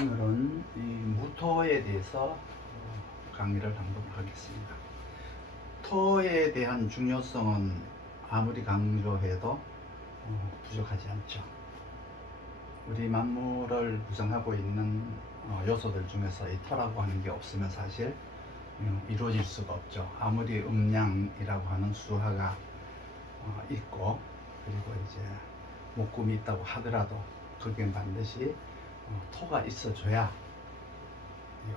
오늘은 이 무토에 대해서 강의를 한번 하겠습니다. 토에 대한 중요성은 아무리 강조해도 부족하지 않죠. 우리 만물을 구성하고 있는 요소들 중에서 이 토라고 하는 게 없으면 사실 이루어질 수가 없죠. 아무리 음양이라고 하는 수화가 있고, 그리고 이제 목금이 있다고 하더라도 거기엔 반드시 토가 있어줘야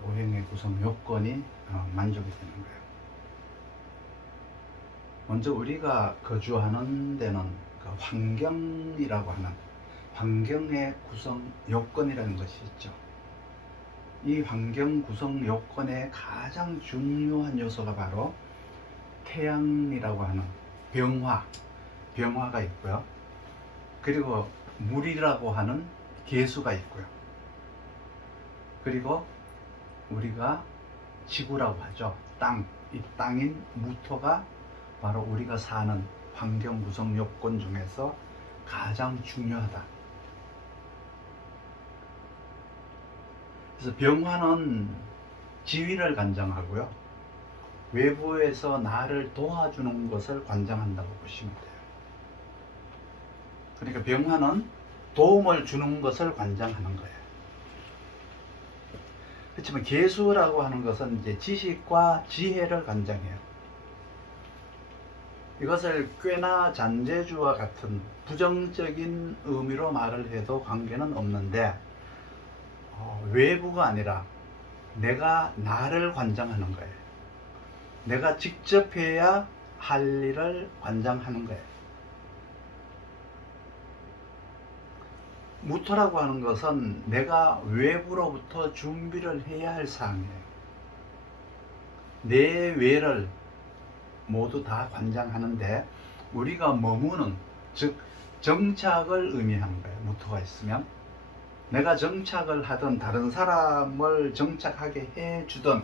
오행의 구성 요건이 만족이 되는 거예요. 먼저 우리가 거주하는 데는 그 환경이라고 하는 환경의 구성 요건이라는 것이 있죠. 이 환경 구성 요건의 가장 중요한 요소가 바로 태양이라고 하는 병화가 있고요. 그리고 물이라고 하는 계수가 있고요. 그리고 우리가 지구라고 하죠. 이 땅인 무토가 바로 우리가 사는 환경 구성 요건 중에서 가장 중요하다. 그래서 병화는 지위를 관장하고요. 외부에서 나를 도와주는 것을 관장한다고 보시면 돼요. 그러니까 병화는 도움을 주는 것을 관장하는 거예요. 그렇지만 계수라고 하는 것은 이제 지식과 지혜를 관장해요. 이것을 꾀나 잔재주와 같은 부정적인 의미로 말을 해도 관계는 없는데, 외부가 아니라 내가 나를 관장하는 거예요. 내가 직접 해야 할 일을 관장하는 거예요. 무토라고 하는 것은 내가 외부로부터 준비를 해야 할 사항이에요. 내외를 모두 다 관장하는데, 우리가 머무는, 즉 정착을 의미하는 거예요. 무토가 있으면 내가 정착을 하든 다른 사람을 정착하게 해주든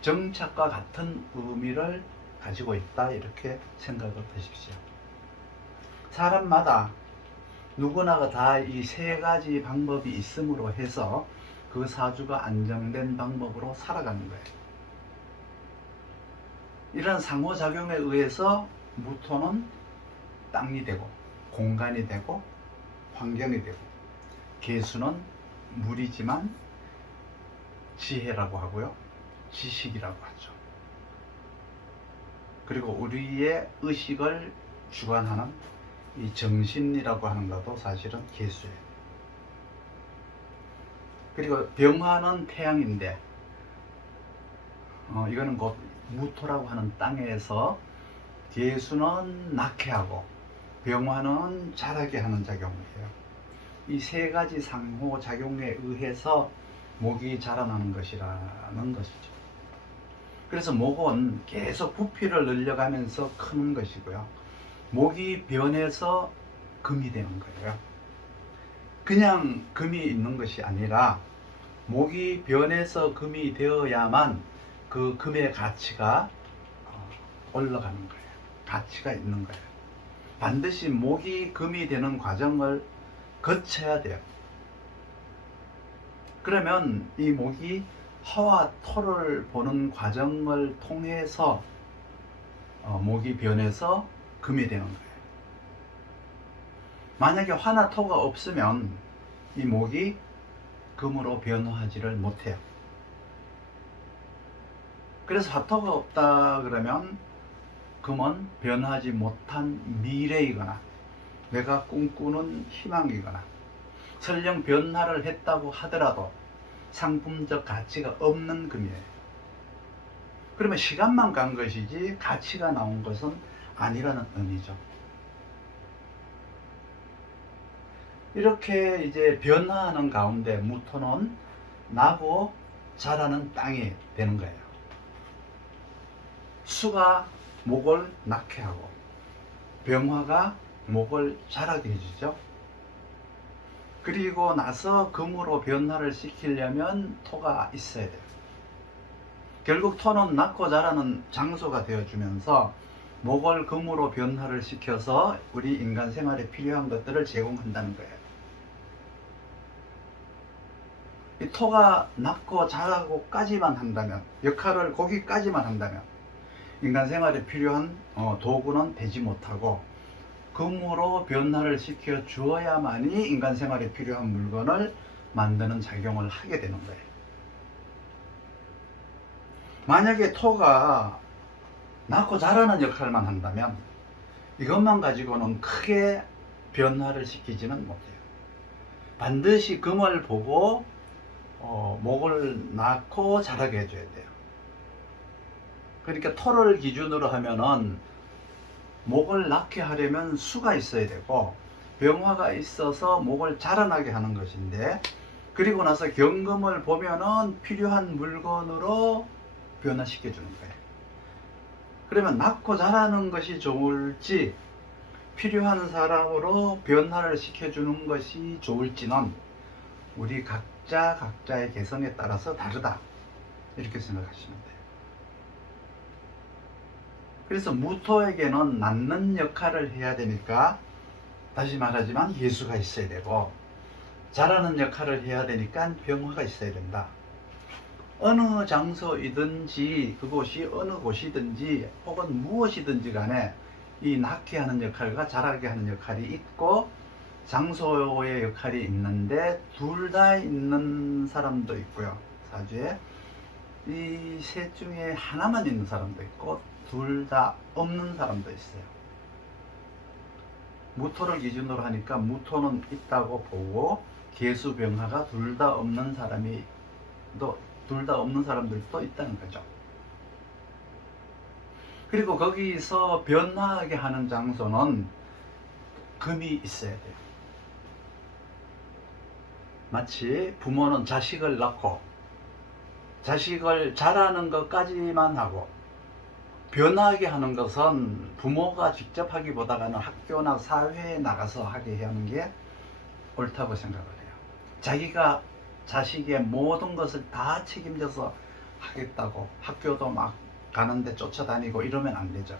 정착과 같은 의미를 가지고 있다, 이렇게 생각을 하십시오. 사람마다 누구나가 다 이 세 가지 방법이 있음으로 해서 그 사주가 안정된 방법으로 살아가는 거예요. 이런 상호작용에 의해서 무토는 땅이 되고 공간이 되고 환경이 되고, 계수는 물이지만 지혜라고 하고요, 지식이라고 하죠. 그리고 우리의 의식을 주관하는 이 정신이라고 하는 것도 사실은 계수예요. 그리고 병화는 태양인데, 이거는 곧 무토라고 하는 땅에서 계수는 낳게 하고 병화는 자라게 하는 작용을 해요. 이 세 가지 상호작용에 의해서 목이 자라나는 것이라는 것이죠. 그래서 목은 계속 부피를 늘려가면서 크는 것이고요. 목이 변해서 금이 되는 거예요. 그냥 금이 있는 것이 아니라 목이 변해서 금이 되어야만 그 금의 가치가 올라가는 거예요. 가치가 있는 거예요. 반드시 목이 금이 되는 과정을 거쳐야 돼요. 그러면 이 목이 화와 토를 보는 과정을 통해서 목이 변해서 금이 되는 거예요. 만약에 화나 토가 없으면 이 목이 금으로 변화하지를 못해요. 그래서 화토가 없다 그러면 금은 변화하지 못한 미래이거나 내가 꿈꾸는 희망이거나, 설령 변화를 했다고 하더라도 상품적 가치가 없는 금이에요. 그러면 시간만 간 것이지 가치가 나온 것은 아니라는 의미죠. 이렇게 이제 변화하는 가운데 무토는 나고 자라는 땅이 되는 거예요. 수가 목을 낳게 하고 병화가 목을 자라게 해주죠. 그리고 나서 금으로 변화를 시키려면 토가 있어야 돼요. 결국 토는 낳고 자라는 장소가 되어주면서 목을 금으로 변화를 시켜서 우리 인간 생활에 필요한 것들을 제공한다는 거예요. 이 토가 낳고 자라고까지만 한다면, 역할을 거기까지만 한다면 인간 생활에 필요한 도구는 되지 못하고 금으로 변화를 시켜 주어야만이 인간 생활에 필요한 물건을 만드는 작용을 하게 되는 거예요. 만약에 토가 낳고 자라는 역할만 한다면 이것만 가지고는 크게 변화를 시키지는 못해요. 반드시 금을 보고 목을 낳고 자라게 해줘야 돼요. 그러니까 토를 기준으로 하면은 목을 낳게 하려면 수가 있어야 되고 병화가 있어서 목을 자라나게 하는 것인데, 그리고 나서 경금을 보면은 필요한 물건으로 변화시켜 주는 거예요. 그러면 낳고 자라는 것이 좋을지 필요한 사람으로 변화를 시켜주는 것이 좋을지는 우리 각자의 개성에 따라서 다르다, 이렇게 생각하시면 돼요. 그래서 무토에게는 낳는 역할을 해야 되니까, 다시 말하지만 예수가 있어야 되고, 자라는 역할을 해야 되니까 병화가 있어야 된다. 어느 장소이든지 그곳이 어느 곳이든지 혹은 무엇이든지 간에 이 낳게 하는 역할과 자라게 하는 역할이 있고 장소의 역할이 있는데, 둘 다 있는 사람도 있고요. 사주에 이 셋 중에 하나만 있는 사람도 있고 둘 다 없는 사람도 있어요. 무토를 기준으로 하니까 무토는 있다고 보고 계수병화가 둘 다 없는 사람들도 있다는 거죠. 그리고 거기서 변화하게 하는 장소는 금이 있어야 돼요. 마치 부모는 자식을 낳고 자식을 자라는 것까지만 하고 변화하게 하는 것은 부모가 직접 하기보다는 학교나 사회에 나가서 하게 하는 게 옳다고 생각을 해요. 자기가 자식의 모든 것을 다 책임져서 하겠다고 학교도 막 가는데 쫓아다니고 이러면 안 되죠.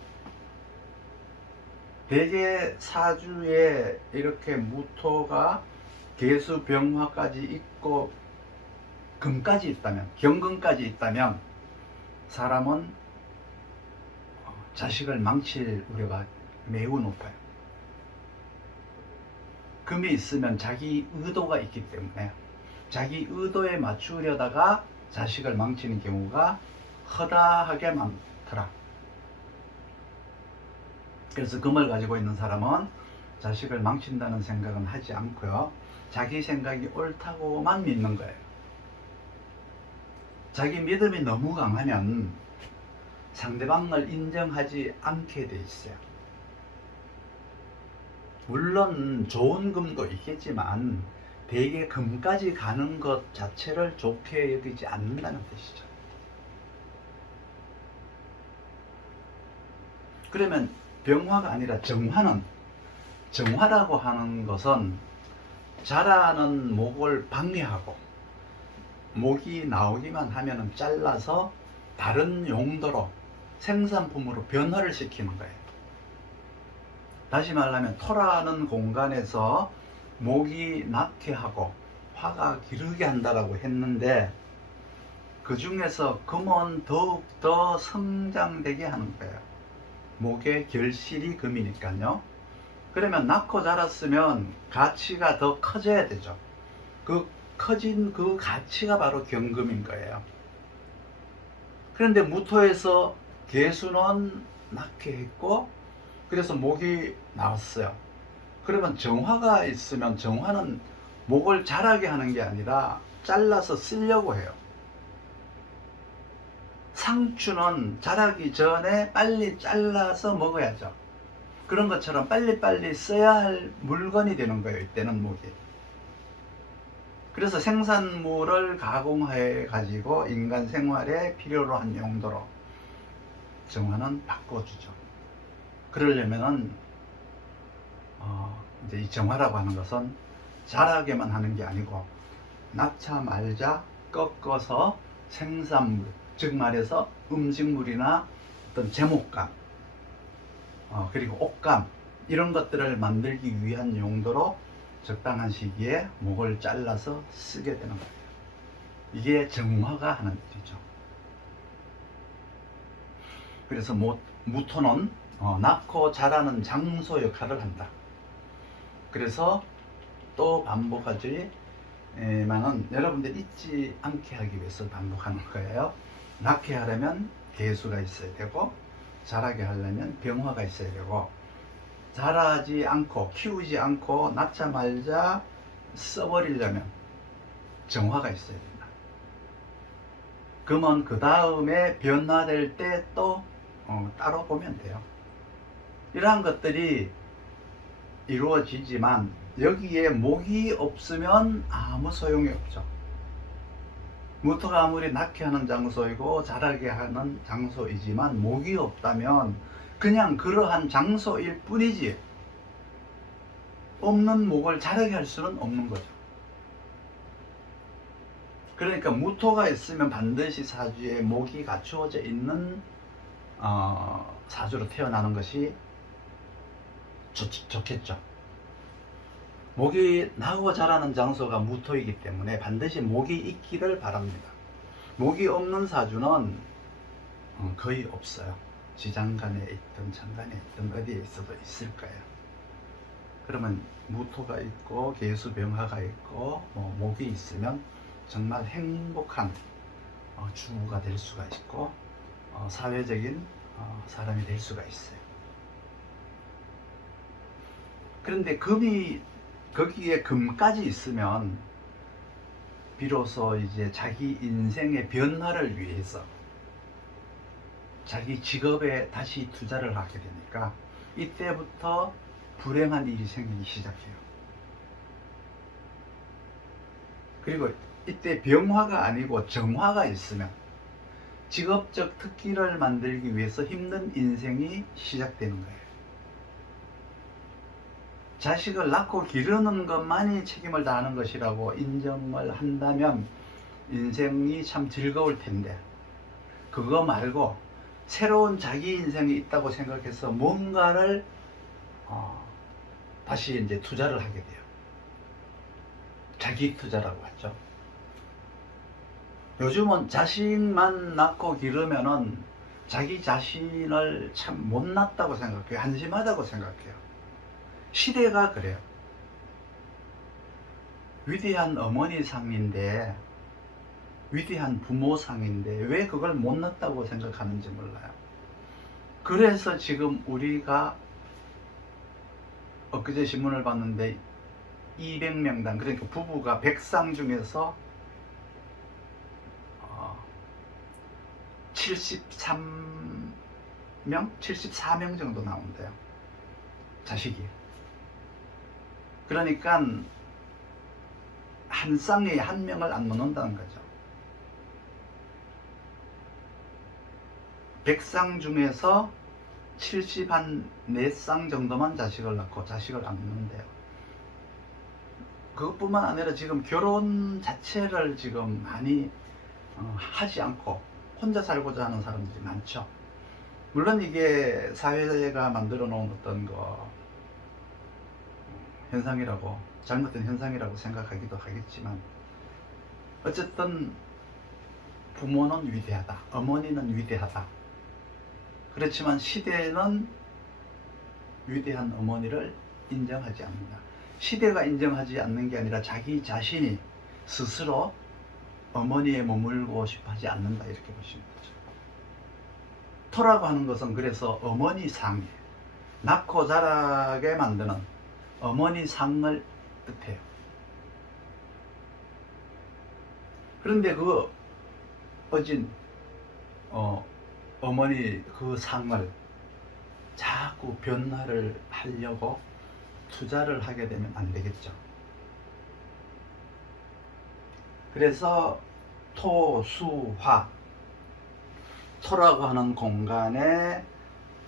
대개 사주에 이렇게 무토가 계수 병화까지 있고 금까지 있다면, 경금까지 있다면 사람은 자식을 망칠 우려가 매우 높아요. 금이 있으면 자기 의도가 있기 때문에 자기 의도에 맞추려다가 자식을 망치는 경우가 허다하게 많더라. 그래서 금을 가지고 있는 사람은 자식을 망친다는 생각은 하지 않고요, 자기 생각이 옳다고만 믿는 거예요. 자기 믿음이 너무 강하면 상대방을 인정하지 않게 돼 있어요. 물론 좋은 금도 있겠지만 대개 금까지 가는 것 자체를 좋게 여기지 않는다는 뜻이죠. 그러면 병화가 아니라 정화라고 하는 것은 자라는 목을 방해하고 목이 나오기만 하면 잘라서 다른 용도로 생산품으로 변화를 시키는 거예요. 다시 말하면 토라는 공간에서 목이 낳게 하고 화가 기르게 한다라고 했는데, 그 중에서 금은 더욱더 성장되게 하는 거예요. 목의 결실이 금이니까요. 그러면 낳고 자랐으면 가치가 더 커져야 되죠. 그 커진 그 가치가 바로 경금인 거예요. 그런데 무토에서 계수는 낳게 했고 그래서 목이 나왔어요. 그러면 정화가 있으면 정화는 목을 자라게 하는 게 아니라 잘라서 쓰려고 해요. 상추는 자라기 전에 빨리 잘라서 먹어야죠. 그런 것처럼 빨리빨리 써야 할 물건이 되는 거예요, 이때는 목이. 그래서 생산물을 가공해 가지고 인간 생활에 필요로 한 용도로 정화는 바꿔주죠. 그러려면은 이제 이 정화라고 하는 것은 자라게만 하는 게 아니고 낳자 말자 꺾어서 생산물, 즉 말해서 음식물이나 어떤 제목감, 그리고 옷감, 이런 것들을 만들기 위한 용도로 적당한 시기에 목을 잘라서 쓰게 되는 거예요. 이게 정화가 하는 일이죠. 그래서 무토는 낳고 자라는 장소 역할을 한다. 그래서 또 반복하지만은 여러분들 잊지 않게 하기 위해서 반복하는 거예요. 낳게 하려면 개수가 있어야 되고, 자라게 하려면 병화가 있어야 되고, 자라지 않고 키우지 않고 낳자마자 써버리려면 정화가 있어야 된다. 그러면 그 다음에 변화될 때 또 따로 보면 돼요. 이러한 것들이 이루어지지만 여기에 목이 없으면 아무 소용이 없죠. 무토가 아무리 낳게 하는 장소이고 자라게 하는 장소이지만 목이 없다면 그냥 그러한 장소일 뿐이지 없는 목을 자라게 할 수는 없는 거죠. 그러니까 무토가 있으면 반드시 사주에 목이 갖추어져 있는 사주로 태어나는 것이 좋겠죠. 목이 나고 자라는 장소가 무토이기 때문에 반드시 목이 있기를 바랍니다. 목이 없는 사주는 거의 없어요. 지장간에 있든 장간에 있든 어디에 있어도 있을 거예요. 그러면 무토가 있고 개수병화가 있고 목이 있으면 정말 행복한 주부가 될 수가 있고 사회적인 사람이 될 수가 있어요. 그런데 거기에 금까지 있으면 비로소 이제 자기 인생의 변화를 위해서 자기 직업에 다시 투자를 하게 되니까 이때부터 불행한 일이 생기기 시작해요. 그리고 이때 병화가 아니고 정화가 있으면 직업적 특기를 만들기 위해서 힘든 인생이 시작되는 거예요. 자식을 낳고 기르는 것만이 책임을 다하는 것이라고 인정을 한다면 인생이 참 즐거울 텐데, 그거 말고 새로운 자기 인생이 있다고 생각해서 뭔가를 다시 이제 투자를 하게 돼요. 자기 투자라고 하죠. 요즘은 자식만 낳고 기르면은 자기 자신을 참 못났다고 생각해요. 한심하다고 생각해요. 시대가 그래요. 위대한 어머니상인데, 위대한 부모상인데 왜 그걸 못났다고 생각하는지 몰라요. 그래서 지금 우리가 엊그제 신문을 봤는데 200명당, 그러니까 부부가 100상 중에서 73명? 74명 정도 나온대요. 자식이. 그러니까 한 쌍에 한 명을 안 넣는다는 거죠. 100쌍 중에서 74쌍 정도만 자식을 낳고 자식을 안 낳는데요. 그것뿐만 아니라 지금 결혼 자체를 지금 많이 하지 않고 혼자 살고자 하는 사람들이 많죠. 물론 이게 사회가 만들어 놓은 어떤 현상이라고, 잘못된 현상이라고 생각하기도 하겠지만, 어쨌든 부모는 위대하다, 어머니는 위대하다. 그렇지만 시대는 위대한 어머니를 인정하지 않는다. 시대가 인정하지 않는 게 아니라 자기 자신이 스스로 어머니에 머물고 싶어 하지 않는다, 이렇게 보시면 되죠. 토라고 하는 것은 그래서 어머니 상이에요. 낳고 자라게 만드는 어머니 상을 뜻해요. 그런데 그 어진 어머니 그 상을 자꾸 변화를 하려고 투자를 하게 되면 안 되겠죠. 그래서 토, 수, 화, 토라고 하는 공간에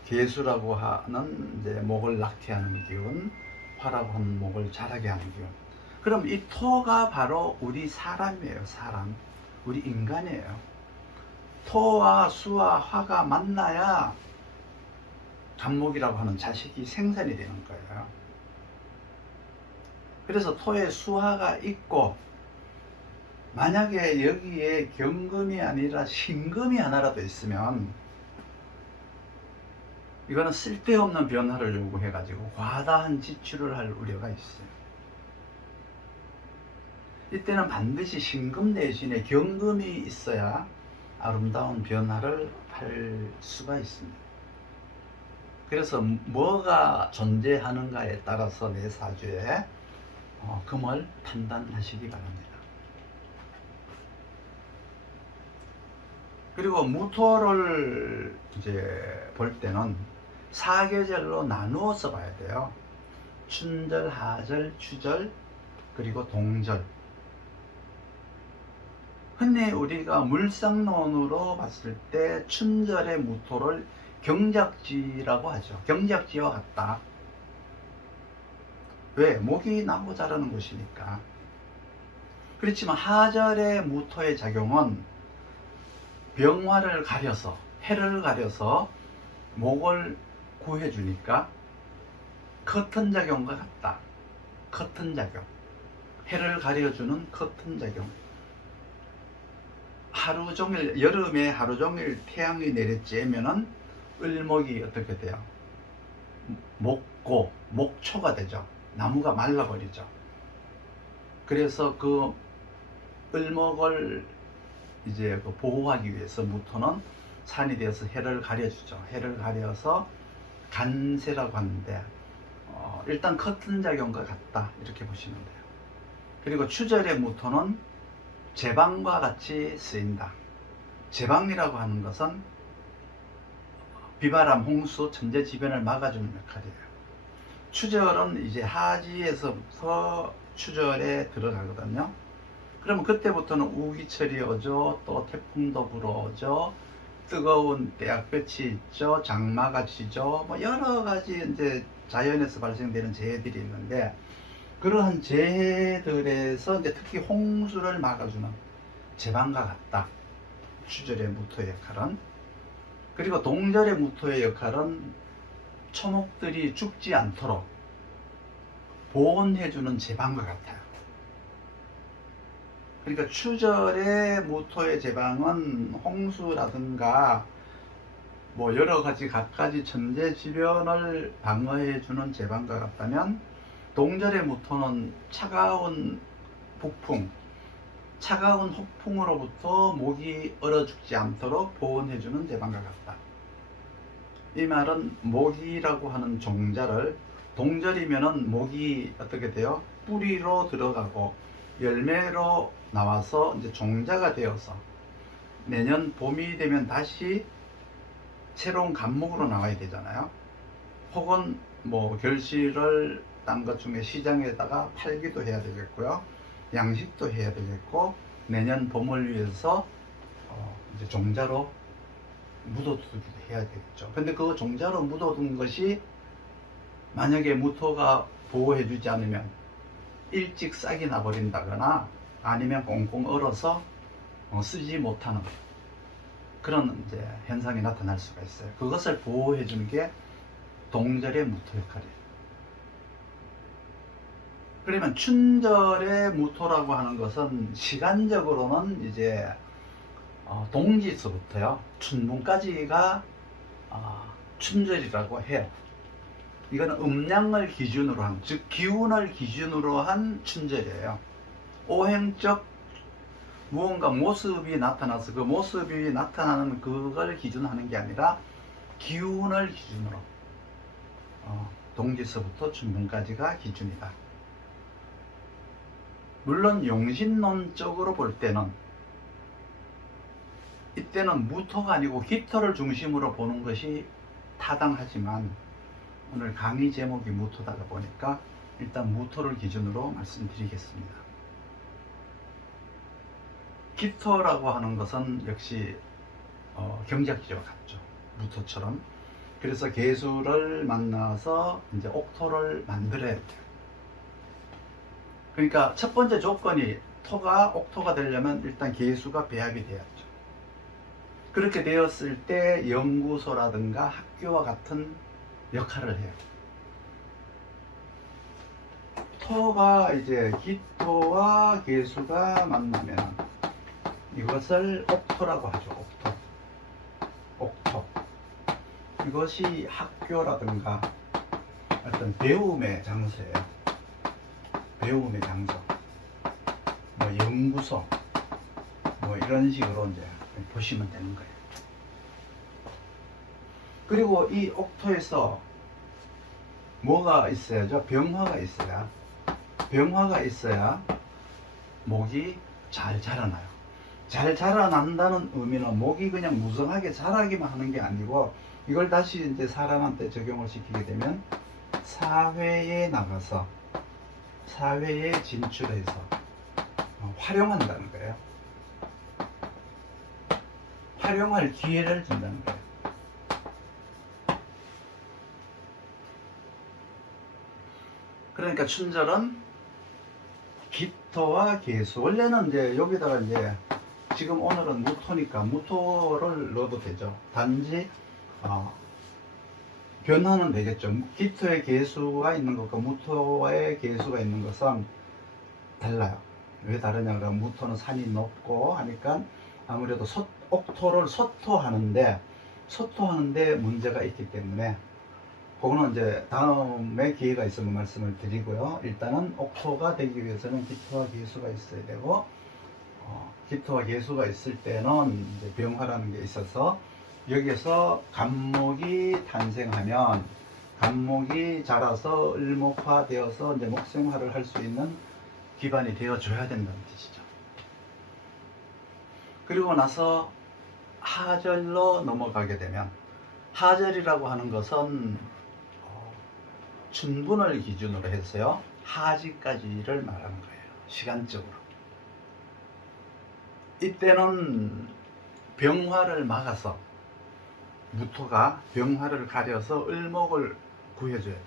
개수라고 하는 이제 목을 낳게 하는 기운, 화라고 하는 목을 자라게 하는 기운. 그럼 이 토가 바로 우리 사람이에요. 사람, 우리 인간이에요. 토와 수와 화가 만나야 간목이라고 하는 자식이 생산이 되는 거예요. 그래서 토에 수화가 있고 만약에 여기에 경금이 아니라 신금이 하나라도 있으면 이거는 쓸데없는 변화를 요구해가지고 과다한 지출을 할 우려가 있어요. 이때는 반드시 신금 대신에 경금이 있어야 아름다운 변화를 할 수가 있습니다. 그래서 뭐가 존재하는가에 따라서 내 사주에 금을 판단하시기 바랍니다. 그리고 무토를 이제 볼 때는 사계절로 나누어서 봐야 돼요. 춘절, 하절, 추절, 그리고 동절. 흔히 우리가 물상론으로 봤을 때 춘절의 무토를 경작지라고 하죠. 경작지와 같다. 왜? 목이 나고 자라는 곳이니까. 그렇지만 하절의 무토의 작용은 병화를 가려서, 해를 가려서 목을 구해주니까 커튼 작용과 같다. 커튼 작용. 해를 가려주는 커튼 작용. 하루 종일, 여름에 하루 종일 태양이 내리쬐면은 을목이 어떻게 돼요? 목고, 목초가 되죠. 나무가 말라버리죠. 그래서 그 을목을 이제 보호하기 위해서 무토는 산이 되어서 해를 가려주죠. 해를 가려서 간세라고 하는데 일단 커튼 작용과 같다 이렇게 보시면 돼요. 그리고 추절의 무토는 제방과 같이 쓰인다. 제방이라고 하는 것은 비바람, 홍수, 천재지변을 막아주는 역할이에요. 추절은 이제 하지에서부터 추절에 들어가거든요. 그러면 그때부터는 우기철이 오죠. 또 태풍도 불어오죠. 뜨거운 때약볕이 있죠. 장마가 지죠. 뭐 여러 가지 이제 자연에서 발생되는 재해들이 있는데 그러한 재해들에서 이제 특히 홍수를 막아주는 제방과 같다. 추절의 무토의 역할은. 그리고 동절의 무토의 역할은 초목들이 죽지 않도록 보온해주는 제방과 같아요. 그러니까 추절의 무토의 제방은 홍수라든가 뭐 여러 가지 갖가지 천재지변을 방어해주는 제방과 같다면 동절의 무토는 차가운 북풍, 차가운 혹풍으로부터 목이 얼어 죽지 않도록 보온해주는 제방과 같다. 이 말은 목이라고 하는 종자를 동절이면은 목이 어떻게 돼요? 뿌리로 들어가고 열매로 나와서 이제 종자가 되어서 내년 봄이 되면 다시 새로운 감목으로 나와야 되잖아요. 혹은 뭐 결실을 딴 것 중에 시장에다가 팔기도 해야 되겠고요. 양식도 해야 되겠고 내년 봄을 위해서 이제 종자로 묻어두기도 해야 되겠죠. 근데 그 종자로 묻어둔 것이 만약에 무토가 보호해주지 않으면 일찍 싹이 나버린다거나 아니면 꽁꽁 얼어서 쓰지 못하는 그런 이제 현상이 나타날 수가 있어요. 그것을 보호해주는 게 동절의 무토 역할이에요. 그러면 춘절의 무토라고 하는 것은 시간적으로는 이제 동지서부터요 춘분까지가 춘절이라고 해요. 이거는 음양을 기준으로 한, 즉 기운을 기준으로 한 춘절이에요. 오행적 무언가 모습이 나타나서 그 모습이 나타나는 그걸 기준하는 게 아니라 기운을 기준으로 동지서부터 춘분까지가 기준이다. 물론 용신론적으로 볼 때는 이때는 무토가 아니고 기토를 중심으로 보는 것이 타당하지만 오늘 강의 제목이 무토다가 보니까 일단 무토를 기준으로 말씀드리겠습니다. 기토라고 하는 것은 역시 경작지와 같죠. 무토처럼. 그래서 개수를 만나서 이제 옥토를 만들어야 돼요. 그러니까 첫 번째 조건이 토가 옥토가 되려면 일단 개수가 배합이 돼야죠. 그렇게 되었을 때 연구소라든가 학교와 같은 역할을 해요. 토가 이제 기토와 개수가 만나면 이것을 옥토라고 하죠. 옥토. 옥토. 이것이 학교라든가 어떤 배움의 장소예요. 배움의 장소. 뭐 연구소. 뭐 이런 식으로 이제 보시면 되는 거예요. 그리고 이 옥토에서 뭐가 있어야죠? 병화가 있어야. 병화가 있어야 목이 잘 자라나요. 잘 자라난다는 의미는 목이 그냥 무성하게 자라기만 하는 게 아니고, 이걸 다시 이제 사람한테 적용을 시키게 되면 사회에 나가서 사회에 진출해서 활용한다는 거예요. 활용할 기회를 준다는 거예요. 그러니까 춘절은 기토와 계수. 원래는 이제 여기다가 이제 지금 오늘은 무토니까 무토를 넣어도 되죠. 단지 변화는 되겠죠. 기토의 계수가 있는 것과 무토의 계수가 있는 것은 달라요. 왜 다르냐 그러면 무토는 산이 높고 하니까 아무래도 옥토를 소토하는데 문제가 있기 때문에, 그거는 이제 다음에 기회가 있으면 말씀을 드리고요. 일단은 옥토가 되기 위해서는 기토와 계수가 있어야 되고, 기토와 계수가 있을 때는 이제 병화라는 게 있어서, 여기에서 간목이 탄생하면 간목이 자라서 을목화되어서 이제 목생화를 할 수 있는 기반이 되어줘야 된다는 뜻이죠. 그리고 나서 하절로 넘어가게 되면, 하절이라고 하는 것은 춘분을 기준으로 해서요, 하지까지를 말하는 거예요. 시간적으로. 이때는 병화를 막아서, 무토가 병화를 가려서 을목을 구해줘야 돼요.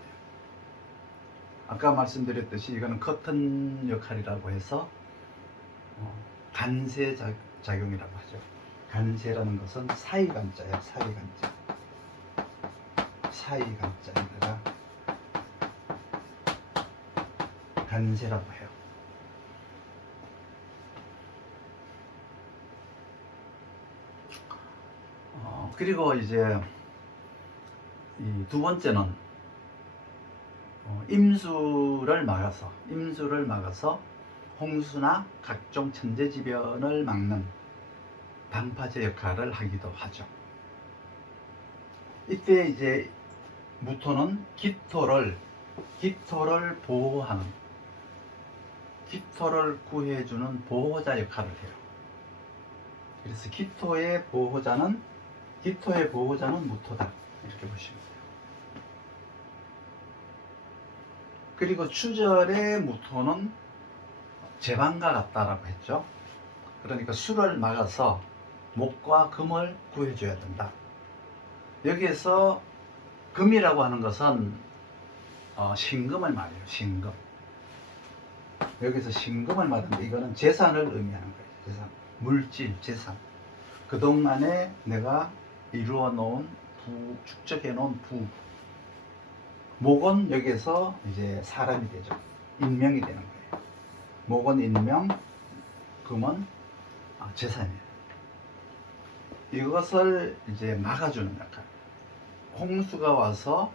아까 말씀드렸듯이 이거는 커튼 역할이라고 해서 간세 작용이라고 하죠. 간세라는 것은 사이간자예요. 사이간자. 사이간자에다가 간세라고 해요. 그리고 이제 이 두 번째는 임수를 막아서 홍수나 각종 천재지변을 막는 방파제 역할을 하기도 하죠. 이때 이제 무토는 기토를 보호하는, 기토를 구해주는 보호자 역할을 해요. 그래서 기토의 보호자는 무토다, 이렇게 보시면 돼요. 그리고 추절의 무토는 제방과 같다라고 했죠. 그러니까 수를 막아서 목과 금을 구해줘야 된다. 여기에서 금이라고 하는 것은 신금을 말해요. 신금. 여기서 신금을 말하는데, 이거는 재산을 의미하는 거예요. 재산, 물질, 재산. 그동안에 내가 이루어 놓은 축적해 놓은 부. 목은 여기서 이제 사람이 되죠. 인명이 되는 거예요. 목은 인명, 금은 재산이에요. 이것을 이제 막아주는 역할. 홍수가 와서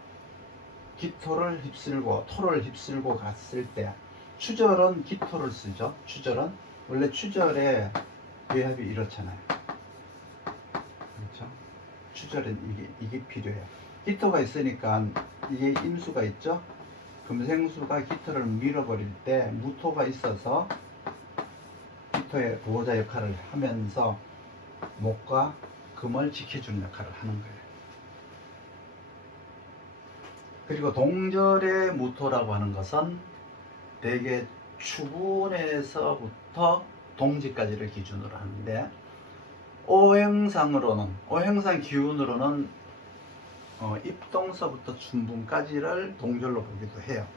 기토를 휩쓸고 토를 휩쓸고 갔을 때, 추절은 기토를 쓰죠. 추절은 원래 추절의 배합이 이렇잖아요. 그렇죠? 추절은 이게 필요해요. 기토가 있으니까 이게 임수가 있죠. 금생수가 기토를 밀어버릴 때 무토가 있어서 기토의 보호자 역할을 하면서 목과 금을 지켜주는 역할을 하는 거예요. 그리고 동절의 무토라고 하는 것은 대개 추분에서부터 동지까지를 기준으로 하는데, 오행상 기운으로는 입동서부터 춘분까지를 동절로 보기도 해요.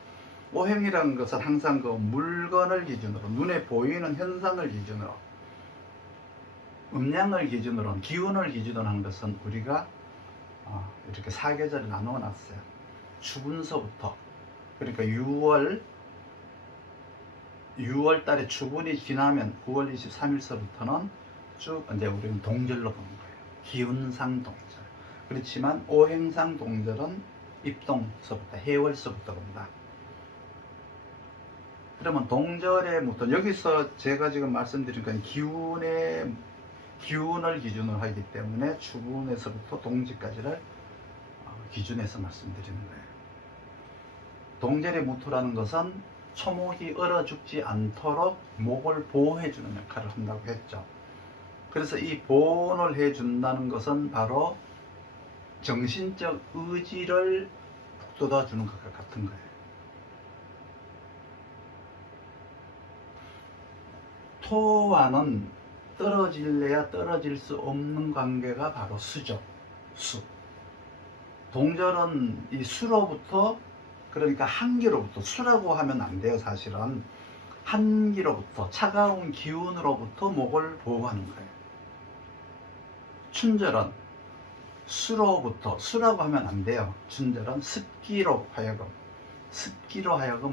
오행이라는 것은 항상 그 물건을 기준으로, 눈에 보이는 현상을 기준으로, 음양을 기준으로, 기운을 기준으로 하는 것은 우리가 이렇게 사계절을 나누어 놨어요. 추분서부터, 그러니까 6월 달에 추분이 지나면 9월 23일서부터는 쭉 이제 우리는 동절로 보는 거예요. 기운상 동절. 그렇지만 오행상 동절은 입동서부터 해월서부터 본다. 그러면 동절에부터 여기서 제가 지금 말씀드린 건 기운을 기준으로 하기 때문에 추분에서부터 동지까지를 기준해서 말씀드리는 거예요. 동절의 무토라는 것은 초목이 얼어 죽지 않도록 목을 보호해주는 역할을 한다고 했죠. 그래서 이 보호를 해준다는 것은 바로 정신적 의지를 북돋아주는 것과 같은 거예요. 토와는 떨어질래야 떨어질 수 없는 관계가 바로 수죠. 수. 동절은 이 수로부터, 그러니까 한기로부터, 수라고 하면 안 돼요. 사실은 한기로부터, 차가운 기운으로부터 목을 보호하는 거예요. 춘절은 수로부터, 수라고 하면 안 돼요. 춘절은 습기로 하여금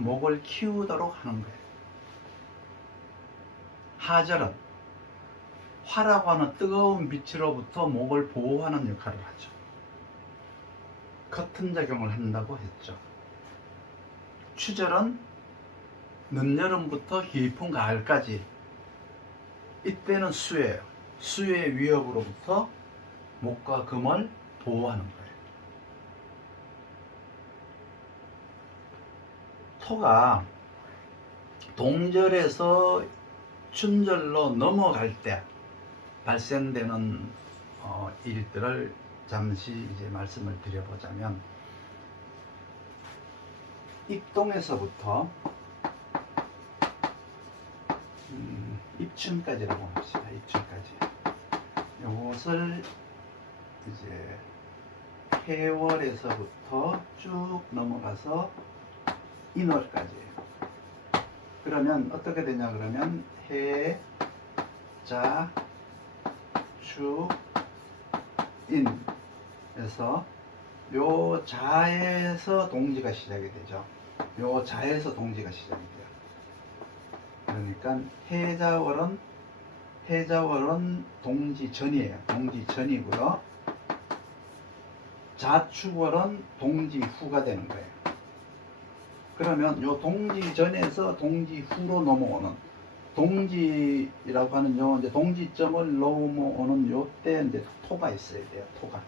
목을 키우도록 하는 거예요. 하절은 화라고 하는 뜨거운 빛으로부터 목을 보호하는 역할을 하죠. 커튼 작용을 한다고 했죠. 추절은 늦여름부터 깊은 가을까지, 이때는 수예요. 수의 위협으로부터 목과 금을 보호하는 거예요. 토가 동절에서 춘절로 넘어갈 때 발생되는 일들을 잠시 이제 말씀을 드려보자면, 입동에서부터 입춘까지라고 합시다. 입춘까지. 이것을 이제 해월에서부터 쭉 넘어가서 인월까지. 그러면 어떻게 되냐 그러면 해, 자, 추, 인에서 요 자에서 동지가 시작이 되죠. 요 자에서 동지가 시작이 돼요. 그러니까 해자월은 동지 전이에요. 동지 전이고요. 자축월은 동지 후가 되는 거예요. 그러면 요 동지 전에서 동지 후로 넘어오는, 동지라고 하는 요 이제 동지점을 넘어오는 요때 이제 토가 있어야 돼요. 토가.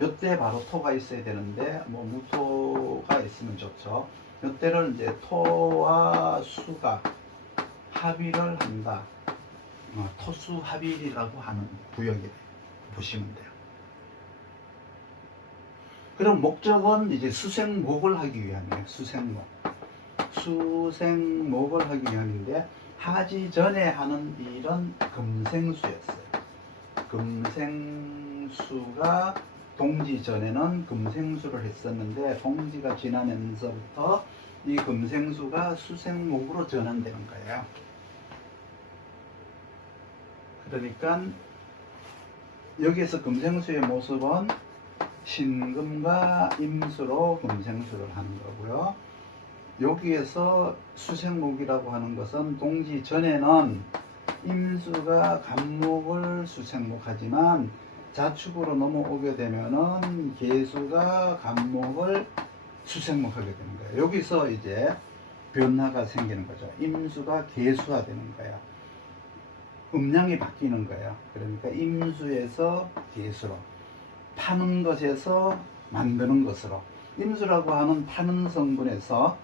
요때 바로 토가 있어야 되는데 뭐 무토가 있으면 좋죠. 요때를 이제 토와 수가 합의를 한다. 토수 합일이라고 하는 구역에 보시면 돼요. 그럼 목적은 이제 수생목을 하기 위함이에요. 수생목을 하기 위함인데, 하지 전에 하는 일은 금생수였어요. 금생수가 동지 전에는 금생수를 했었는데, 동지가 지나면서부터 이 금생수가 수생목으로 전환되는 거예요. 그러니까 여기에서 금생수의 모습은 신금과 임수로 금생수를 하는 거고요. 여기에서 수생목이라고 하는 것은 동지 전에는 임수가 간목을 수생목하지만 자축으로 넘어오게 되면은 계수가 간목을 수생목하게 되는 거예요. 여기서 이제 변화가 생기는 거죠. 임수가 계수화되는 거예요. 음량이 바뀌는 거예요. 그러니까 임수에서 계수로, 파는 것에서 만드는 것으로, 임수라고 하는 파는 성분에서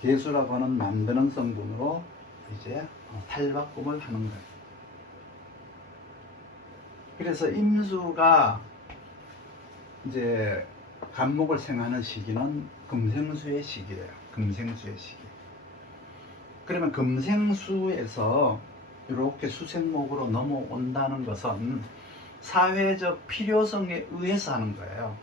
계수라고 하는 만드는 성분으로 이제 탈바꿈을 하는 거예요. 그래서 임수가 이제 간목을 생하는 시기는 금생수의 시기예요. 금생수의 시기. 그러면 금생수에서 이렇게 수생목으로 넘어온다는 것은 사회적 필요성에 의해서 하는 거예요.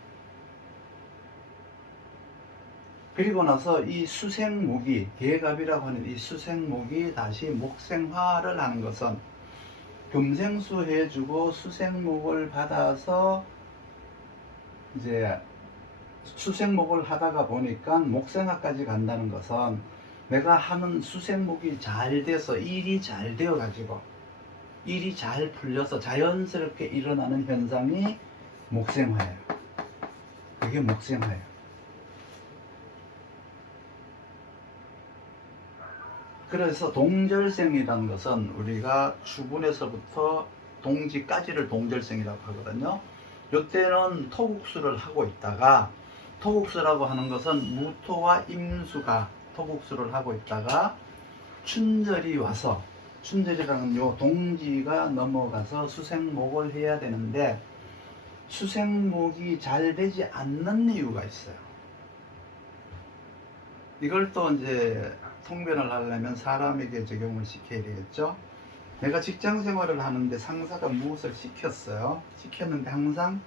그리고 나서 이 수생목이, 계갑이라고 하는 이 수생목이 다시 목생화를 하는 것은 금생수 해주고 수생목을 받아서 이제 수생목을 하다가 보니까 목생화까지 간다는 것은 내가 하는 수생목이 잘 돼서 일이 잘 되어 가지고 일이 잘 풀려서 자연스럽게 일어나는 현상이 목생화예요. 그게 목생화예요. 그래서 동절생이라는 것은 우리가 주분에서부터 동지까지를 동절생이라고 하거든요. 이때는 토국수를 하고 있다가, 토국수라고 하는 것은 무토와 임수가 토국수를 하고 있다가 춘절이 와서, 춘절이라는 요 동지가 넘어가서 수생목을 해야 되는데 수생목이 잘 되지 않는 이유가 있어요. 이걸 또 이제 통변을 하려면 사람에게 적용을 시켜야 되겠죠. 내가 직장 생활을 하는데 상사가 무엇을 시켰어요. 시켰는데 항상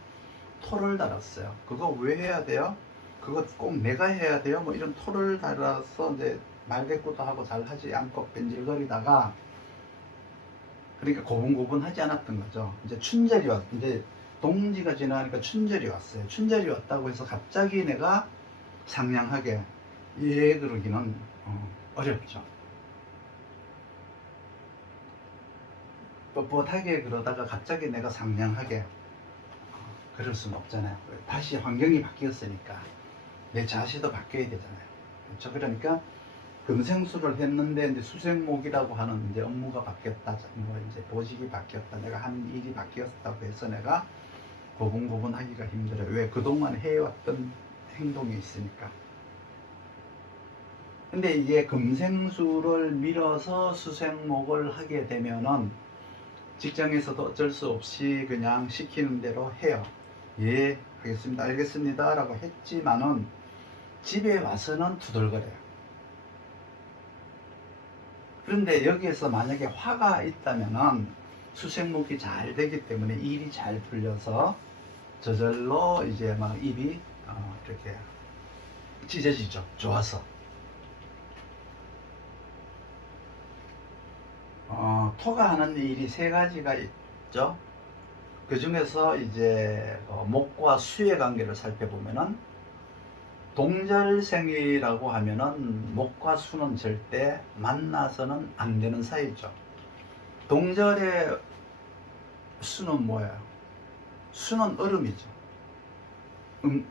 토를 달았어요. 그거 왜 해야 돼요? 그거 꼭 내가 해야 돼요? 뭐 이런 토를 달아서 이제 말대꾸도 하고 잘 하지 않고 뺀질거리다가, 그러니까 고분고분하지 않았던 거죠. 이제 춘절이 왔, 이제 동지가 지나니까 춘절이 왔어요. 춘절이 왔다고 해서 갑자기 내가 상냥하게 예 그러기는 어렵죠. 뻣뻣하게 그러다가 갑자기 내가 상냥하게 그럴 수는 없잖아요. 다시 환경이 바뀌었으니까 내 자세도 바뀌어야 되잖아요. 그렇죠? 그러니까 금생수를 했는데 이제 수생목이라고 하는 이제 업무가 바뀌었다, 뭐 이제 보직이 바뀌었다, 내가 하는 일이 바뀌었다고 해서 내가 고분고분하기가 힘들어요. 왜? 그동안 해왔던 행동이 있으니까. 근데 이게 금생수를 밀어서 수생목을 하게 되면은 직장에서도 어쩔 수 없이 그냥 시키는 대로 해요. 예, 하겠습니다, 알겠습니다 라고 했지만은 집에 와서는 투덜거려요. 그런데 여기에서 만약에 화가 있다면은 수생목이 잘 되기 때문에 일이 잘 풀려서 저절로 이제 막 입이 이렇게 찢어지죠. 좋아서. 토가 하는 일이 세 가지가 있죠. 그 중에서 이제 목과 수의 관계를 살펴보면은 동절생이라고 하면은 목과 수는 절대 만나서는 안 되는 사이죠. 동절의 수는 뭐예요? 수는 얼음이죠.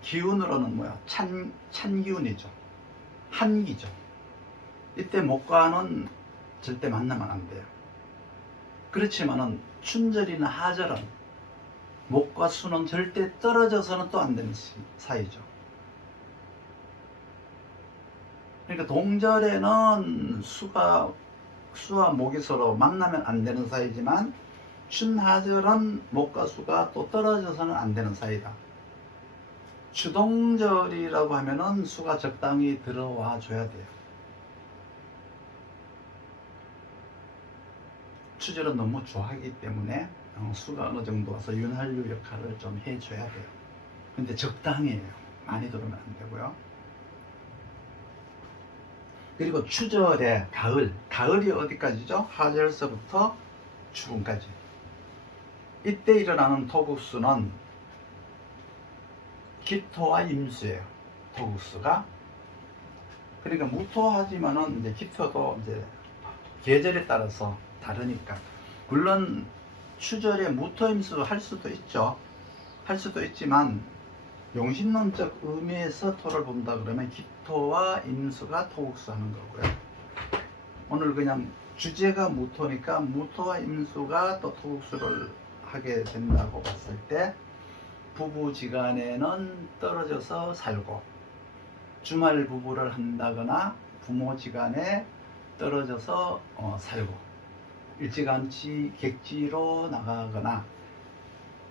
기운으로는 뭐야? 찬 기운이죠. 한기죠. 이때 목과는 절대 만나면 안 돼요. 그렇지만은 춘절이나 하절은 목과 수는 절대 떨어져서는 또 안 되는 사이죠. 그러니까 동절에는 수와 목이 서로 만나면 안 되는 사이지만 춘하절은 목과 수가 또 떨어져서는 안 되는 사이다. 추동절이라고 하면은 수가 적당히 들어와 줘야 돼요. 추절은 너무 좋아하기 때문에 수가 어느 정도 와서 윤활유 역할을 좀 해줘야 돼요. 근데 적당히 해요. 많이 들어오면 안 되고요. 그리고 추절의 가을이 어디까지죠? 하절서부터 추분까지. 이때 일어나는 토국수는 기토와 임수예요. 토국수가. 그러니까 무토하지만은 이제 기토도 이제 계절에 따라서 다르니까. 물론 추절에 무토임수 할 수도 있죠. 할 수도 있지만 용신론적 의미에서 토를 본다 그러면 기토와 임수가 토국수 하는 거고요. 오늘 그냥 주제가 무토니까 무토와 임수가 또 토국수를 하게 된다고 봤을 때 부부지간에는 떨어져서 살고, 주말 부부를 한다거나 부모지간에 떨어져서 살고, 일찌감치 객지로 나가거나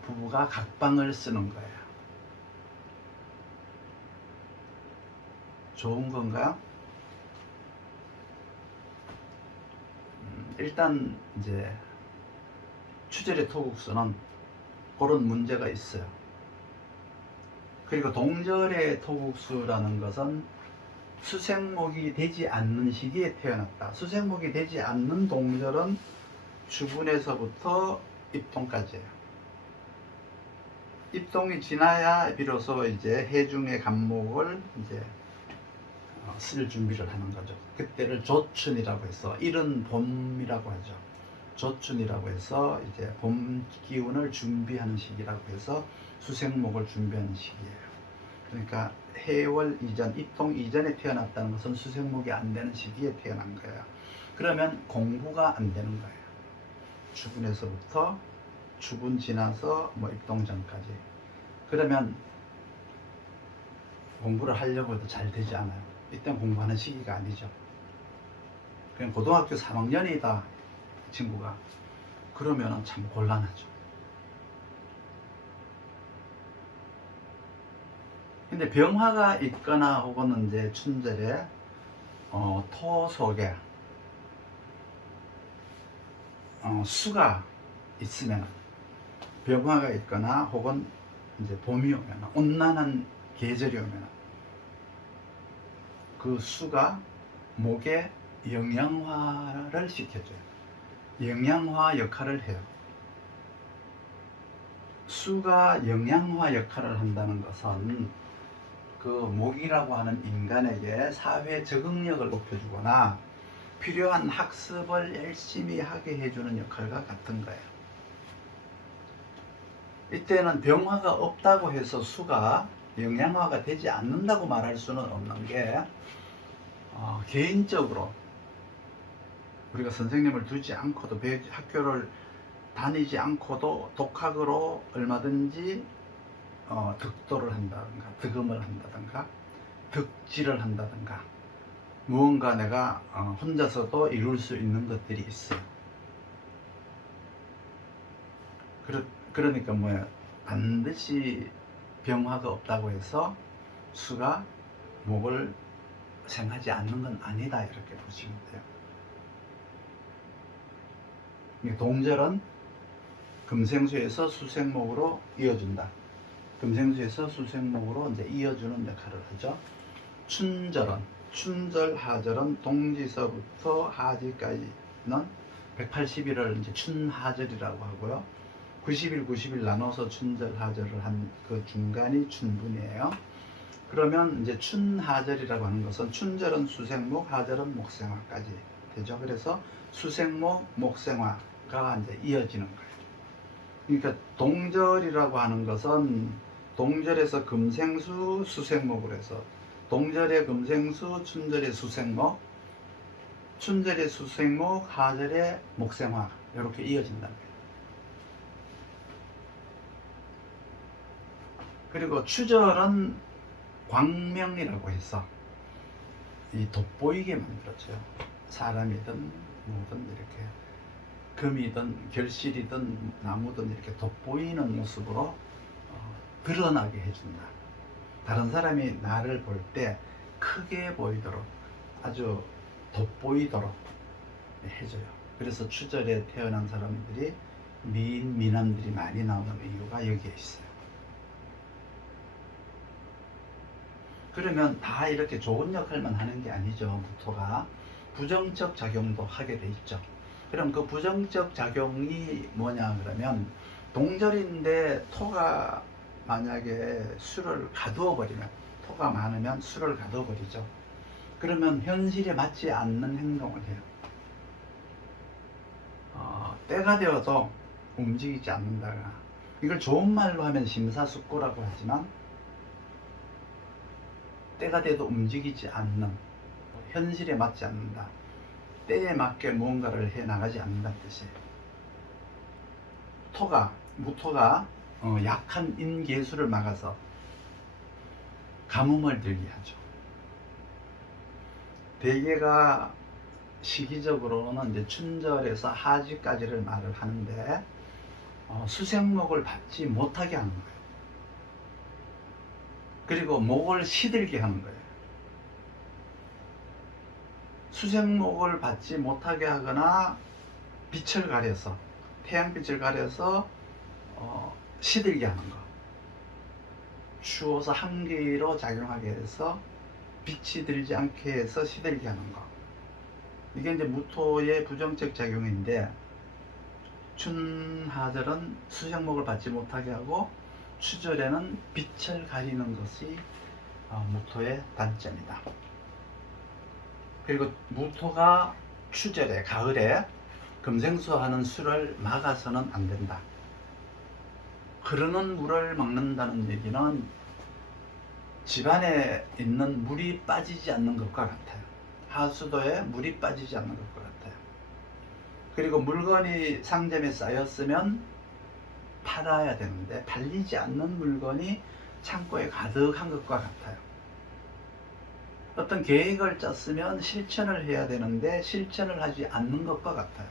부부가 각방을 쓰는 거예요. 좋은 건가요? 일단 이제 추절의 토국수는 그런 문제가 있어요. 그리고 동절의 토국수라는 것은 수생목이 되지 않는 시기에 태어났다. 수생목이 되지 않는 동절은 주분에서부터 입동까지예요. 입동이 지나야 비로소 이제 해중의 간목을 이제 쓸 준비를 하는 거죠. 그때를 조춘이라고 해서 이른 봄이라고 하죠. 조춘이라고 해서 이제 봄 기운을 준비하는 시기라고 해서 수생목을 준비하는 시기예요. 그러니까 해월 이전, 입동 이전에 태어났다는 것은 수생목이 안 되는 시기에 태어난 거예요. 그러면 공부가 안 되는 거예요. 주군에서부터 주군 지나서 뭐 입동 전까지. 그러면 공부를 하려고 해도 잘 되지 않아요. 이때는 공부하는 시기가 아니죠. 그냥 고등학교 3학년이다 친구가 그러면은 참 곤란하죠. 근데 병화가 있거나 혹은 이제 춘절에 토 속에 수가 있으면, 병화가 있거나 혹은 이제 봄이 오면, 온난한 계절이 오면 그 수가 목에 영양화를 시켜줘요. 영양화 역할을 해요. 수가 영양화 역할을 한다는 것은 그 목이라고 하는 인간에게 사회 적응력을 높여주거나 필요한 학습을 열심히 하게 해주는 역할과 같은 거예요. 이때는 병화가 없다고 해서 수가 영양화가 되지 않는다고 말할 수는 없는 게, 개인적으로 우리가 선생님을 두지 않고도 학교를 다니지 않고도 독학으로 얼마든지 득도를 한다든가 득음을 한다든가 득지를 한다든가 무언가 내가 혼자서도 이룰 수 있는 것들이 있어요. 그러니까 뭐야, 반드시 병화가 없다고 해서 수가 목을 생하지 않는 건 아니다, 이렇게 보시면 돼요. 동절은 금생수에서 수생목으로 이어준다. 금생수에서 수생목으로 이제 이어주는 역할을 하죠. 춘절은, 춘절, 하절은 동지서부터 하지까지는 180일을 이제 춘하절이라고 하고요. 90일, 90일 나눠서 춘절, 하절을 한 그 중간이 춘분이에요. 그러면 이제 춘하절이라고 하는 것은 춘절은 수생목, 하절은 목생화까지 되죠. 그래서 수생목, 목생화가 이제 이어지는 거예요. 그러니까 동절이라고 하는 것은 동절에서 금생수, 수생목으로 해서 동절의 금생수, 춘절의 수생목, 춘절의 수생목, 하절의 목생화, 이렇게 이어진다는 거예요. 그리고 추절은 광명이라고 해서 이 돋보이게 만들었죠. 사람이든 뭐든 이렇게 금이든 결실이든 나무든 이렇게 돋보이는 모습으로 드러나게 해준다. 다른 사람이 나를 볼 때 크게 보이도록, 아주 돋보이도록 해줘요. 그래서 추절에 태어난 사람들이 미남들이 많이 나오는 이유가 여기에 있어요. 그러면 다 이렇게 좋은 역할만 하는 게 아니죠. 무토가 부정적 작용도 하게 돼 있죠. 그럼 그 부정적 작용이 뭐냐 그러면, 동절인데 토가 만약에 수를 가두어 버리면, 토가 많으면 수를 가두어 버리죠. 그러면 현실에 맞지 않는 행동을 해요. 때가 되어도 움직이지 않는다가, 이걸 좋은 말로 하면 심사숙고라고 하지만 때가 돼도 움직이지 않는, 현실에 맞지 않는다, 때에 맞게 무언가를 해 나가지 않는다는 뜻이에요. 무토가 약한 인계수를 막아서 가뭄을 들게 하죠. 대개가 시기적으로는 이제 춘절에서 하지까지를 말을 하는데, 수생목을 받지 못하게 하는 거예요. 그리고 목을 시들게 하는 거예요. 수생목을 받지 못하게 하거나 빛을 가려서, 태양빛을 가려서 시들게 하는 거, 추워서 한기로 작용하게 해서 빛이 들지 않게 해서 시들게 하는 거, 이게 이제 무토의 부정적 작용인데, 춘하절은 수생목을 받지 못하게 하고 추절에는 빛을 가리는 것이 무토의 단점이다. 그리고 무토가 추절에, 가을에 금생수하는 수를 막아서는 안 된다. 흐르는 물을 막는다는 얘기는 집안에 있는 물이 빠지지 않는 것과 같아요. 하수도에 물이 빠지지 않는 것과 같아요. 그리고 물건이 상점에 쌓였으면 팔아야 되는데 팔리지 않는 물건이 창고에 가득한 것과 같아요. 어떤 계획을 짰으면 실천을 해야 되는데 실천을 하지 않는 것과 같아요.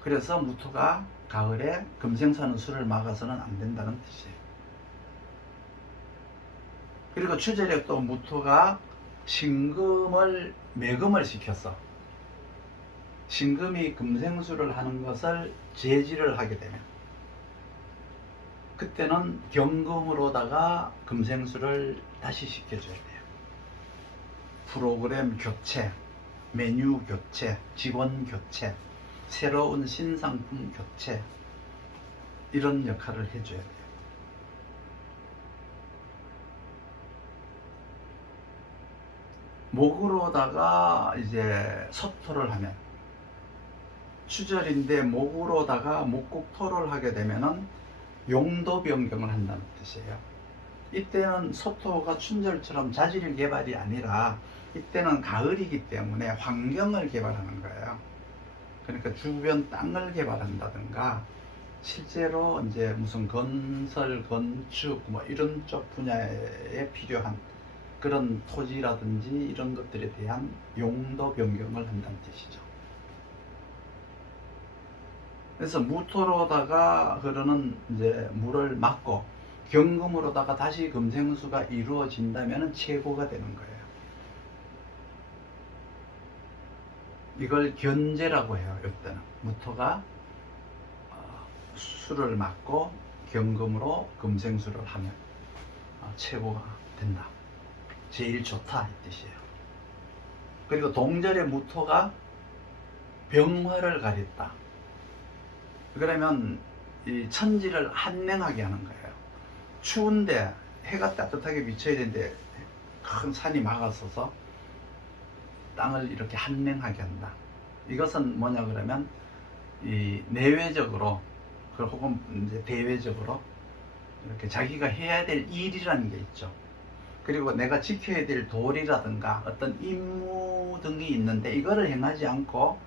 그래서 무토가 가을에 금생사는 수를 막아서는 안 된다는 뜻이에요. 그리고 추절에 또 무토가 신금을 매금을 시켰어. 신금이 금생수를 하는 것을 제지를 하게 되면 그때는 경금으로다가 금생수를 다시 시켜줘야 돼요. 프로그램 교체, 메뉴 교체, 직원 교체, 새로운 신상품 교체, 이런 역할을 해줘야 돼요. 목으로다가 이제 서토를 하면, 추절인데 목으로다가 목국토를 하게 되면은 용도 변경을 한다는 뜻이에요. 이때는 서토가 춘절처럼 자질 개발이 아니라 이때는 가을이기 때문에 환경을 개발하는 거예요. 그러니까 주변 땅을 개발한다든가 실제로 이제 무슨 건설, 건축 뭐 이런 쪽 분야에 필요한 그런 토지라든지 이런 것들에 대한 용도 변경을 한다는 뜻이죠. 그래서 무토로다가 흐르는 이제 물을 막고 경금으로다가 다시 금생수가 이루어진다면 최고가 되는 거예요. 이걸 견제라고 해요. 이때는 무토가 수를 막고 경금으로 금생수를 하면 최고가 된다. 제일 좋다 이 뜻이에요. 그리고 동절의 무토가 병화를 가렸다. 그러면 이 천지를 한랭하게 하는 거예요. 추운데 해가 따뜻하게 비쳐야 되는데 큰 산이 막아서서 땅을 이렇게 한랭하게 한다. 이것은 뭐냐 그러면 이 내외적으로 혹은 이제 대외적으로 이렇게 자기가 해야 될 일이라는 게 있죠. 그리고 내가 지켜야 될 도리라든가 어떤 임무 등이 있는데 이거를 행하지 않고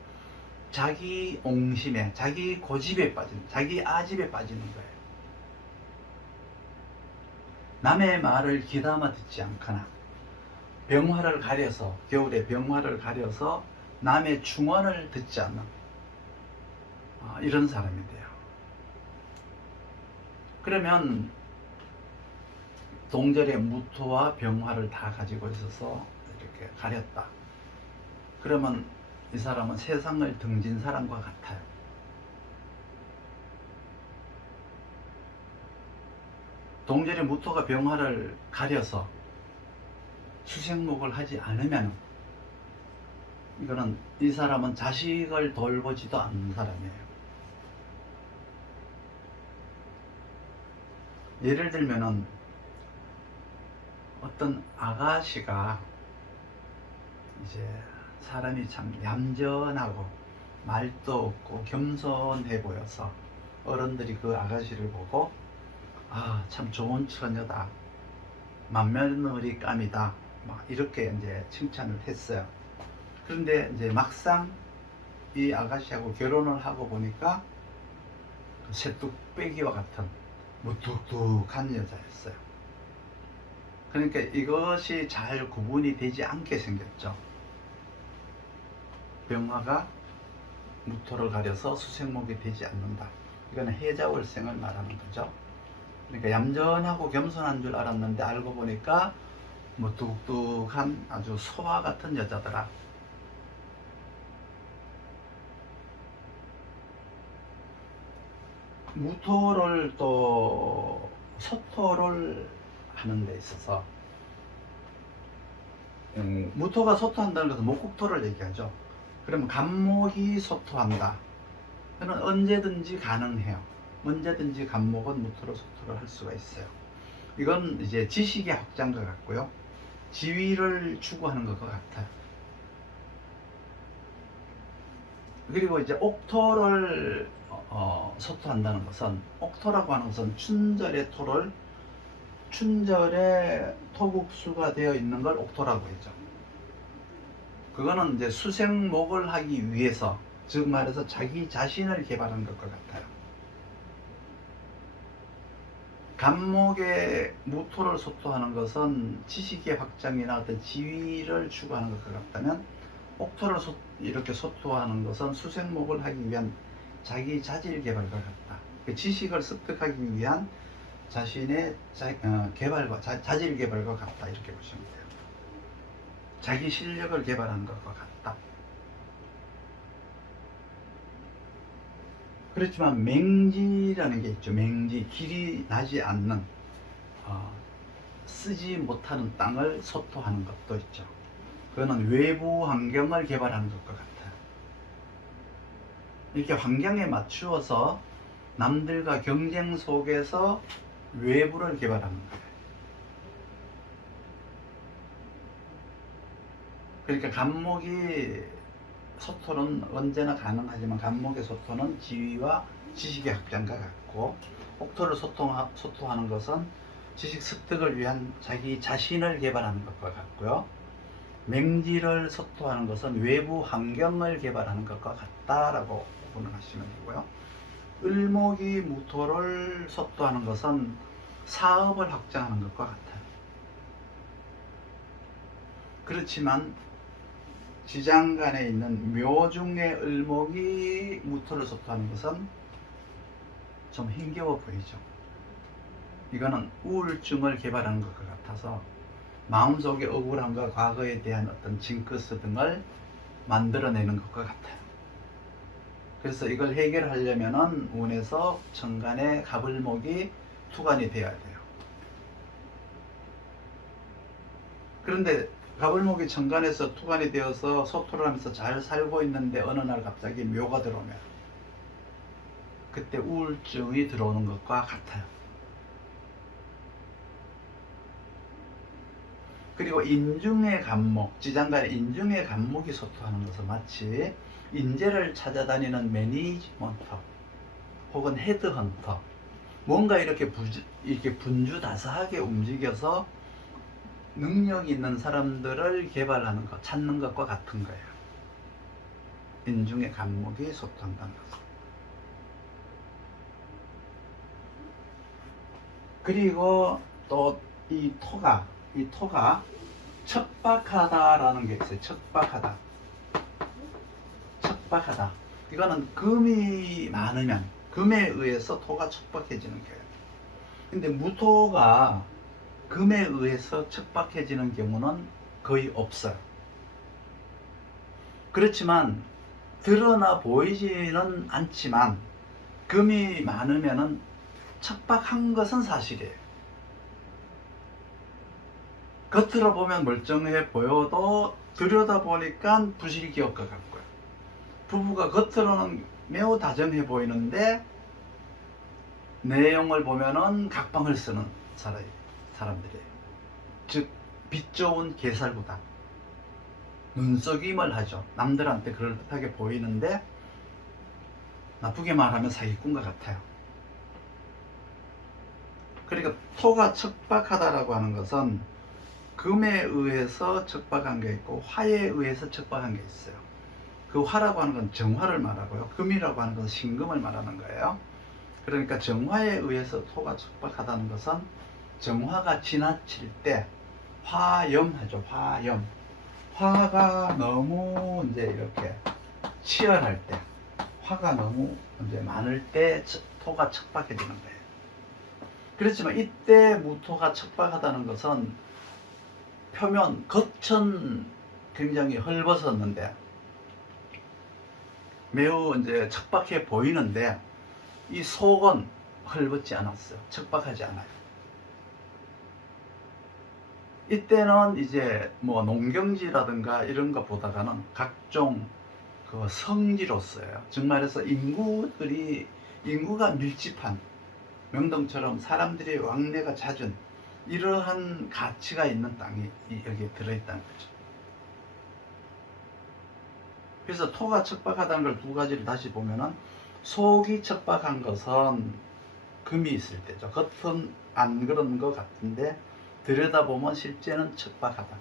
자기 옹심에, 자기 고집에 빠지는, 자기 아집에 빠지는 거예요. 남의 말을 귀담아 듣지 않거나 병화를 가려서, 겨울에 병화를 가려서 남의 충언을 듣지 않는 이런 사람이 돼요. 그러면 동절에 무토와 병화를 다 가지고 있어서 이렇게 가렸다. 그러면 이 사람은 세상을 등진 사람과 같아요. 동절에 무토가 병화를 가려서 수생목을 하지 않으면 이거는 이 사람은 자식을 돌보지도 않는 사람이에요. 예를 들면은 어떤 아가씨가 이제 사람이 참 얌전하고 말도 없고 겸손해 보여서 어른들이 그 아가씨를 보고 참 좋은 처녀다, 맏며느리감이다, 막 이렇게 이제 칭찬을 했어요. 그런데 이제 막상 이 아가씨하고 결혼을 하고 보니까 새뚝배기와 같은 무뚝뚝한 여자였어요. 그러니까 이것이 잘 구분이 되지 않게 생겼죠. 병화가 무토를 가려서 수생목이 되지 않는다. 이건 해자월생을 말하는 거죠. 그러니까 얌전하고 겸손한 줄 알았는데 알고 보니까 무뚝뚝한 아주 소와 같은 여자더라. 무토를 또 소토를 하는 데 있어서 무토가 소토한다는 것은 목국토를 얘기하죠. 그러면 간목이 소토한다. 그는 언제든지 가능해요. 언제든지 간목은 무토로 소토를 할 수가 있어요. 이건 이제 지식의 확장과 같고요. 지위를 추구하는 것과 같아요. 그리고 이제 옥토를 소토한다는 것은, 옥토라고 하는 것은 춘절의 토를, 춘절에 토국수가 되어 있는 걸 옥토라고 했죠. 그거는 이제 수생목을 하기 위해서, 즉 말해서 자기 자신을 개발한 것과 같아요. 간목의 무토를 소토하는 것은 지식의 확장이나 어떤 지위를 추구하는 것과 같다면, 옥토를 이렇게 소토하는 것은 수생목을 하기 위한 자기 자질 개발과 같다. 그 지식을 습득하기 위한 자신의 개발과 자질 개발과 같다, 이렇게 보시면 돼요. 자기 실력을 개발하는 것과 같다. 그렇지만 맹지라는 게 있죠. 맹지, 길이 나지 않는, 쓰지 못하는 땅을 소토하는 것도 있죠. 그거는 외부 환경을 개발하는 것과 같아요. 이렇게 환경에 맞추어서 남들과 경쟁 속에서 외부를 개발하는 거예요. 그러니까 간목이 소토는 언제나 가능하지만, 간목의 소토는 지위와 지식의 확장과 같고, 옥토를 소토하는 것은 지식 습득을 위한 자기 자신을 개발하는 것과 같고요. 맹지를 소토하는 것은 외부 환경을 개발하는 것과 같다라고 구분하시면 되고요. 을목이 무토를 소토하는 것은 사업을 확장하는 것과 같아요. 그렇지만 지장간에 있는 묘중의 을목이 무토를 소토하는 것은 좀 힘겨워 보이죠. 이거는 우울증을 개발하는 것과 같아서 마음속의 억울함과 과거에 대한 어떤 징크스 등을 만들어내는 것과 같아요. 그래서 이걸 해결하려면은 운에서 천간에 갑을목이 투간이 되어야 돼요. 그런데 갑을목이 천간에서 투간이 되어서 소토를 하면서 잘 살고 있는데 어느 날 갑자기 묘가 들어오면 그때 우울증이 들어오는 것과 같아요. 그리고 인중의 간목, 지장간에 인중의 간목이 소토하는 것은 마치 인재를 찾아다니는 매니지먼터 혹은 헤드헌터, 뭔가 이렇게 분주다사하게 움직여서 능력 있는 사람들을 개발하는 것, 찾는 것과 같은 거예요. 인중의 간목이 소토한다는 것은. 그리고 또 이 토가 척박하다라는 게 있어요. 척박하다. 이거는 금이 많으면, 금에 의해서 토가 척박해지는 거예요. 근데 무토가 금에 의해서 척박해지는 경우는 거의 없어요. 그렇지만 드러나 보이지는 않지만 금이 많으면은 척박한 것은 사실이에요. 겉으로 보면 멀쩡해 보여도 들여다보니까 부실기업과 같고요. 부부가 겉으로는 매우 다정해 보이는데 내용을 보면은 각방을 쓰는 사람들이에요. 즉 빛 좋은 개살구다. 눈속임을 하죠. 남들한테 그럴듯하게 보이는데 나쁘게 말하면 사기꾼과 같아요. 그러니까 토가 척박하다라고 하는 것은 금에 의해서 척박한 게 있고 화에 의해서 척박한 게 있어요. 그 화라고 하는 건 정화를 말하고요. 금이라고 하는 건 신금을 말하는 거예요. 그러니까 정화에 의해서 토가 척박하다는 것은 정화가 지나칠 때 화염하죠. 화염. 화가 너무 이제 이렇게 치열할 때, 화가 너무 이제 많을 때 토가 척박해지는 거예요. 그렇지만 이때 무토가 척박하다는 것은 표면, 겉은 굉장히 헐벗었는데 매우 이제 척박해 보이는데 이 속은 헐벗지 않았어요. 척박하지 않아요. 이때는 이제 뭐 농경지라든가 이런 거 보다가는 각종 그 성지로서요. 즉 말해서 인구가 밀집한, 명동처럼 사람들이 왕래가 잦은 이러한 가치가 있는 땅이 여기에 들어있다는 거죠. 그래서 토가 척박하다는 걸 두 가지를 다시 보면은, 속이 척박한 것은 금이 있을 때죠. 겉은 안 그런 것 같은데 들여다보면 실제는 척박하다.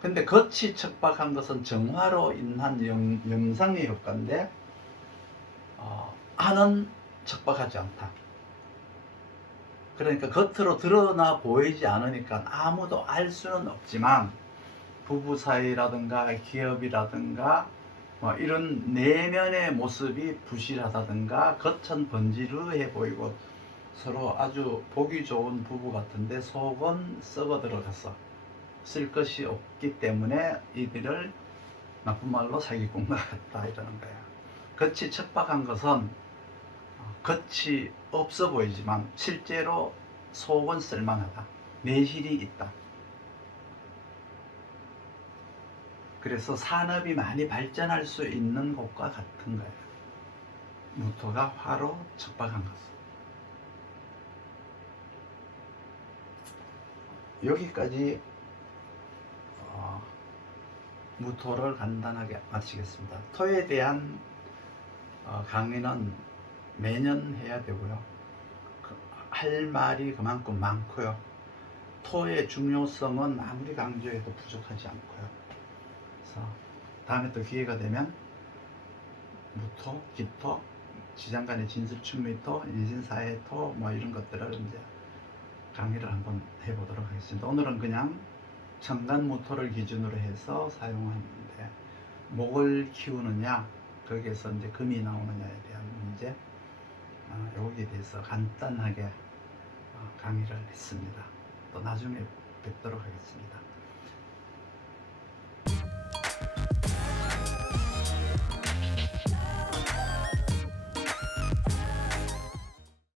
근데 겉이 척박한 것은 정화로 인한 영상의 효과인데, 안은 척박하지 않다. 그러니까 겉으로 드러나 보이지 않으니까 아무도 알 수는 없지만, 부부 사이라든가 기업이라든가 이런 내면의 모습이 부실하다든가 겉은 번지르해 보이고 서로 아주 보기 좋은 부부 같은데 속은 썩어 들어가서 쓸 것이 없기 때문에 이들을 나쁜 말로 사기꾼과 같다 이러는 거야. 겉이 척박한 것은 겉이 없어 보이지만 실제로 속은 쓸만하다. 내실이 있다. 그래서 산업이 많이 발전할 수 있는 곳과 같은 거예요. 무토가 화로 척박한 것은. 여기까지 무토를 간단하게 마치겠습니다. 토에 대한 강의는 매년 해야 되고요. 할 말이 그만큼 많고요. 토의 중요성은 아무리 강조해도 부족하지 않고요. 그래서 다음에 또 기회가 되면 무토, 기토, 지장간의 진술충미토, 인신사해토 이런 것들을 이제 강의를 한번 해보도록 하겠습니다. 오늘은 그냥 천간무토를 기준으로 해서 사용하는데, 목을 키우느냐 거기에서 이제 금이 나오느냐에 대한 문제, 여기에 대해서 간단하게 강의를 했습니다. 또 나중에 뵙도록 하겠습니다.